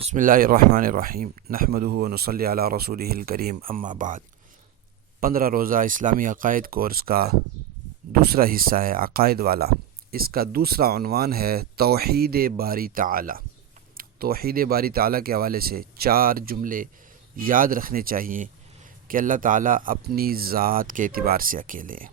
بسم اللہ الرحمن الرحیم نحمدہ و نصلی علی رسولہ الکریم اما بعد 15 روزہ اسلامی عقائد کورس کا دوسرا حصہ ہے عقائد والا۔ اس کا دوسرا عنوان ہے توحید باری تعالی۔ توحید باری تعالی کے حوالے سے 4 جملے یاد رکھنے چاہیے کہ اللہ تعالیٰ اپنی ذات کے اعتبار سے اکیلے ہیں،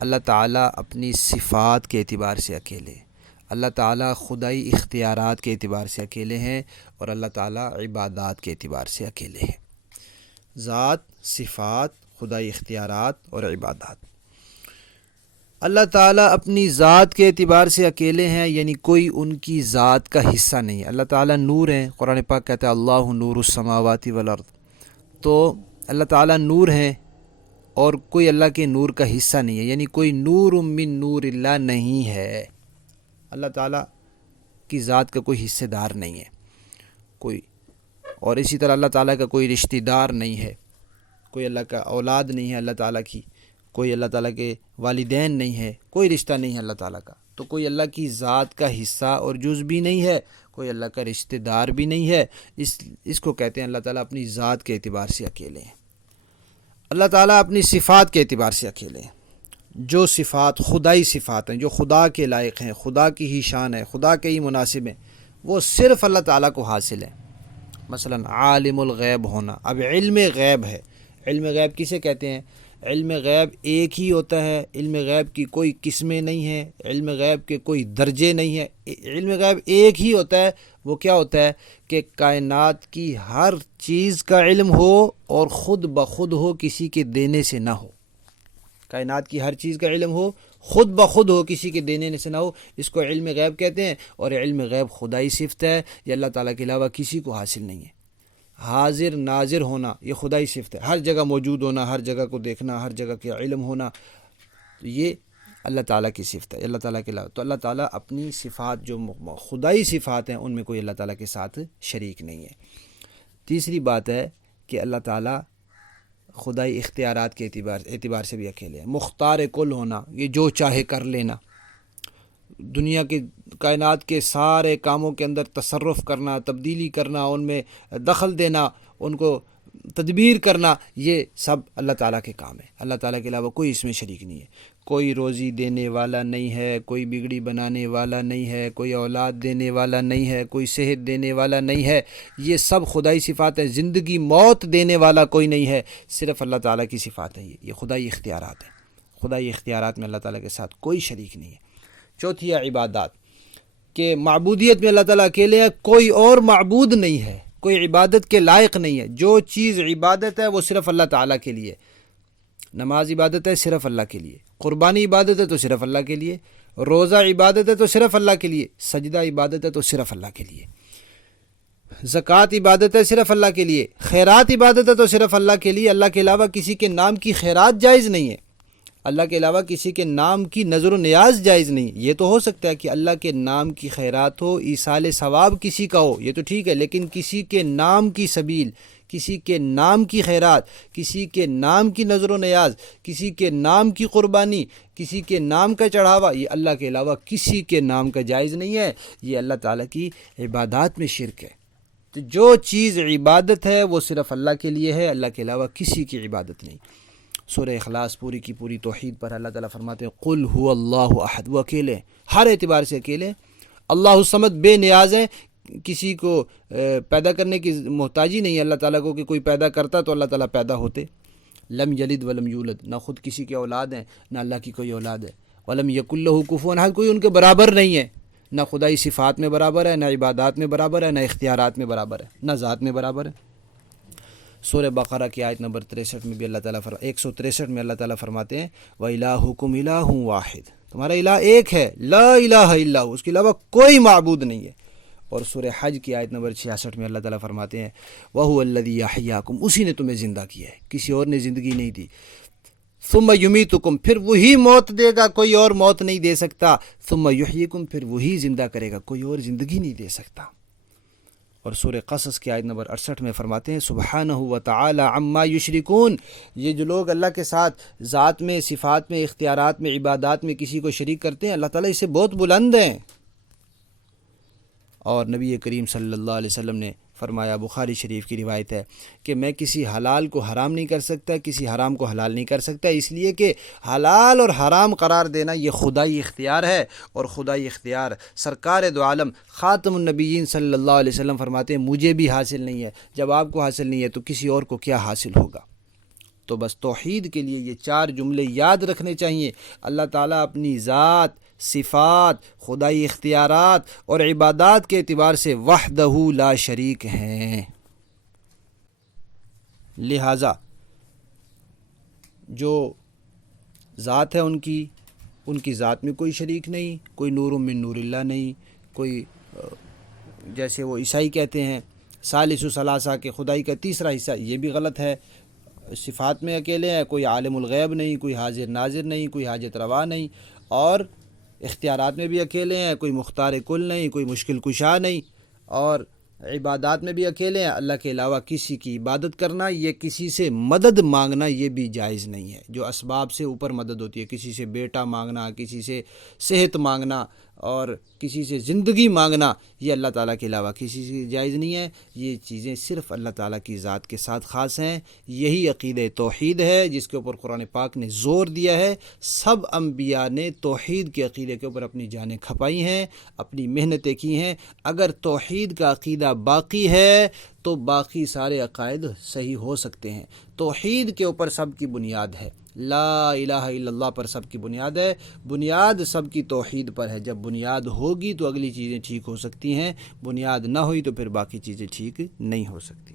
اللہ تعالیٰ اپنی صفات کے اعتبار سے اکیلے ہیں، اللہ تعالیٰ خدائی اختیارات کے اعتبار سے اکیلے ہیں، اور اللہ تعالیٰ عبادات کے اعتبار سے اکیلے ہیں۔ ذات، صفات، خدائی اختیارات اور عبادات۔ اللہ تعالیٰ اپنی ذات کے اعتبار سے اکیلے ہیں، یعنی کوئی ان کی ذات کا حصہ نہیں ہے۔ اللہ تعالیٰ نور ہیں، قرآن پاک کہتا ہے اللہ نور السماوات والارض، تو اللہ تعالیٰ نور ہیں اور کوئی اللہ کے نور کا حصہ نہیں ہے، یعنی کوئی نور من نور اللہ نہیں ہے۔ اللہ تعالیٰ کی ذات کا کوئی حصہ دار نہیں ہے کوئی، اور اسی طرح اللہ تعالیٰ کا کوئی رشتہ دار نہیں ہے، کوئی اللہ کا اولاد نہیں ہے اللہ تعالیٰ کی، کوئی اللہ تعالیٰ کے والدین نہیں ہے، کوئی رشتہ نہیں ہے اللہ تعالیٰ کا، تو کوئی اللہ کی ذات کا حصہ اور جز بھی نہیں ہے، کوئی اللہ کا رشتہ دار بھی نہیں ہے۔ اس کو کہتے ہیں اللہ تعالیٰ اپنی ذات کے اعتبار سے اکیلے ہیں۔ اللہ تعالیٰ اپنی صفات کے اعتبار سے اکیلے ہیں۔ جو صفات خدائی صفات ہیں، جو خدا کے لائق ہیں، خدا کی ہی شان ہے، خدا کے ہی مناسب ہیں، وہ صرف اللہ تعالیٰ کو حاصل ہے۔ مثلا عالم الغیب ہونا، اب علم غیب ہے۔ علم غیب کسے کہتے ہیں؟ علم غیب ایک ہی ہوتا ہے، علم غیب کی کوئی قسمیں نہیں ہیں، علم غیب کے کوئی درجے نہیں ہیں، علم غیب ایک ہی ہوتا ہے۔ وہ کیا ہوتا ہے کہ کائنات کی ہر چیز کا علم ہو اور خود بخود ہو، کسی کے دینے سے نہ ہو۔ کائنات کی ہر چیز کا علم ہو، خود بخود ہو، کسی کے دینے سے نہ ہو، اس کو علم غیب کہتے ہیں۔ اور علم غیب خدائی صفت ہے، یہ اللہ تعالیٰ کے علاوہ کسی کو حاصل نہیں ہے۔ حاضر ناظر ہونا، یہ خدائی صفت ہے، ہر جگہ موجود ہونا، ہر جگہ کو دیکھنا، ہر جگہ کے علم ہونا، تو یہ اللہ تعالیٰ کی صفت ہے اللہ تعالیٰ کے علاوہ۔ تو اللہ تعالیٰ اپنی صفات جو خدائی صفات ہیں ان میں کوئی اللہ تعالیٰ کے ساتھ شریک نہیں ہے۔ تیسری بات ہے کہ اللہ تعالیٰ خدائی اختیارات کے اعتبار سے بھی اکیلے ہیں۔ مختار کل ہونا، یہ جو چاہے کر لینا، دنیا کے کائنات کے سارے کاموں کے اندر تصرف کرنا، تبدیلی کرنا، ان میں دخل دینا، ان کو تدبیر کرنا، یہ سب اللہ تعالیٰ کے کام ہے۔ اللہ تعالیٰ کے علاوہ کوئی اس میں شریک نہیں ہے۔ کوئی روزی دینے والا نہیں ہے، کوئی بگڑی بنانے والا نہیں ہے، کوئی اولاد دینے والا نہیں ہے، کوئی صحت دینے والا نہیں ہے، یہ سب خدائی صفات ہیں۔ زندگی موت دینے والا کوئی نہیں ہے، صرف اللہ تعالیٰ کی صفات ہیں۔ یہ خدائی اختیارات ہیں۔ خدائی اختیارات میں اللہ تعالیٰ کے ساتھ کوئی شریک نہیں ہے۔ چوتھی ہے عبادات، کہ معبودیت میں اللہ تعالیٰ اکیلے ہے، کوئی اور معبود نہیں ہے، کوئی عبادت کے لائق نہیں ہے۔ جو چیز عبادت ہے وہ صرف اللہ تعالیٰ کے لیے۔ نماز عبادت ہے صرف اللہ کے لیے، قربانی عبادت ہے تو صرف اللہ کے لیے، روزہ عبادت ہے تو صرف اللہ کے لیے، سجدہ عبادت ہے تو صرف اللہ کے لیے، زکوٰۃ عبادت ہے صرف اللہ کے لیے، خیرات عبادت ہے تو صرف اللہ کے لیے۔ اللہ کے علاوہ کسی کے نام کی خیرات جائز نہیں ہے، اللہ کے علاوہ کسی کے نام کی نظر و نیاز جائز نہیں۔ یہ تو ہو سکتا ہے کہ اللہ کے نام کی خیرات ہو، ایصال ثواب کسی کا ہو، یہ تو ٹھیک ہے، لیکن کسی کے نام کی سبیل، کسی کے نام کی خیرات، کسی کے نام کی نظر و نیاز، کسی کے نام کی قربانی، کسی کے نام کا چڑھاوا، یہ اللہ کے علاوہ کسی کے نام کا جائز نہیں ہے۔ یہ اللہ تعالیٰ کی عبادات میں شرک ہے۔ تو جو چیز عبادت ہے وہ صرف اللہ کے لیے ہے، اللہ کے علاوہ کسی کی عبادت نہیں۔ سورہ اخلاص پوری کی پوری توحید پر اللہ تعالیٰ فرماتے ہیں قل هو اللہ احد، وہ اکیلے ہیں، ہر اعتبار سے اکیلے ہیں۔ اللہ الصمد، بے نیاز ہیں، کسی کو پیدا کرنے کی محتاجی نہیں ہے اللہ تعالیٰ کو کہ کوئی پیدا کرتا تو اللہ تعالیٰ پیدا ہوتے۔ لم یلد ولم یولد، نہ خود کسی کے اولاد ہیں نہ اللہ کی کوئی اولاد ہے۔ ولم یکن لہ کفوا احد، کوئی ان کے برابر نہیں ہے، نہ خدائی صفات میں برابر ہے، نہ عبادات میں برابر ہے، نہ اختیارات میں برابر ہے، نہ ذات میں برابر ہے۔ سورہ بقرہ کی آیت نمبر 63 میں بھی اللہ تعالیٰ 163 میں اللہ تعالیٰ فرماتے ہیں وَإِلَٰهُكُمْ إِلَٰهٌ وَاحِدٌ، تمہارا الہ ایک ہے، لا الہ الا ہو، اس کے علاوہ کوئی معبود نہیں ہے۔ اور سورہ حج کی آیت نمبر 66 میں اللہ تعالیٰ فرماتے ہیں وَهُوَ الَّذِي يَحْيَاكُمْ، اسی نے تمہیں زندہ کیا ہے، کسی اور نے زندگی نہیں دی۔ ثُمَّ يُمِيتُكُمْ، پھر وہی موت دے گا، کوئی اور موت نہیں دے سکتا۔ ثُمَّ يُحْيِيكُمْ، پھر وہی زندہ کرے گا، کوئی اور زندگی نہیں دے سکتا۔ اور سورہ قصص کی آیت نمبر 68 میں فرماتے ہیں سبحانہ وتعالی عما یشرکون، یہ جو لوگ اللہ کے ساتھ ذات میں، صفات میں، اختیارات میں، عبادات میں کسی کو شریک کرتے ہیں، اللہ تعالیٰ اس سے بہت بلند ہیں۔ اور نبی کریم صلی اللہ علیہ وسلم نے فرمایا، بخاری شریف کی روایت ہے کہ میں کسی حلال کو حرام نہیں کر سکتا، کسی حرام کو حلال نہیں کر سکتا، اس لیے کہ حلال اور حرام قرار دینا یہ خدائی اختیار ہے، اور خدائی اختیار سرکار دو عالم خاتم النبیین صلی اللہ علیہ وسلم فرماتے ہیں مجھے بھی حاصل نہیں ہے۔ جب آپ کو حاصل نہیں ہے تو کسی اور کو کیا حاصل ہوگا؟ تو بس توحید کے لیے یہ 4 جملے یاد رکھنے چاہیے۔ اللہ تعالیٰ اپنی ذات، صفات، خدائی اختیارات اور عبادات کے اعتبار سے وحدہ لا شریک ہیں، لہٰذا جو ذات ہے ان کی ذات میں کوئی شریک نہیں، کوئی نور من نور اللہ نہیں، کوئی جیسے وہ عیسائی کہتے ہیں ثالث ثلاثہ کے خدائی کا تیسرا حصہ، یہ بھی غلط ہے۔ صفات میں اکیلے ہیں، کوئی عالم الغیب نہیں، کوئی حاضر ناظر نہیں، کوئی حاجت روا نہیں، اور اختیارات میں بھی اکیلے ہیں، کوئی مختار کل نہیں، کوئی مشکل کشا نہیں، اور عبادات میں بھی اکیلے ہیں۔ اللہ کے علاوہ کسی کی عبادت کرنا، یہ کسی سے مدد مانگنا یہ بھی جائز نہیں ہے۔ جو اسباب سے اوپر مدد ہوتی ہے، کسی سے بیٹا مانگنا، کسی سے صحت مانگنا اور کسی سے زندگی مانگنا، یہ اللہ تعالیٰ کے علاوہ کسی سے جائز نہیں ہے۔ یہ چیزیں صرف اللہ تعالیٰ کی ذات کے ساتھ خاص ہیں۔ یہی عقیدہ توحید ہے جس کے اوپر قرآن پاک نے زور دیا ہے۔ سب انبیاء نے توحید کے عقیدے کے اوپر اپنی جانیں کھپائی ہیں، اپنی محنتیں کی ہیں۔ اگر توحید کا عقیدہ باقی ہے تو باقی سارے عقائد صحیح ہو سکتے ہیں۔ توحید کے اوپر سب کی بنیاد ہے، لا الہ الا اللہ پر سب کی بنیاد ہے، بنیاد سب کی توحید پر ہے۔ جب بنیاد ہوگی تو اگلی چیزیں ٹھیک ہو سکتی ہیں، بنیاد نہ ہوئی تو پھر باقی چیزیں ٹھیک نہیں ہو سکتی۔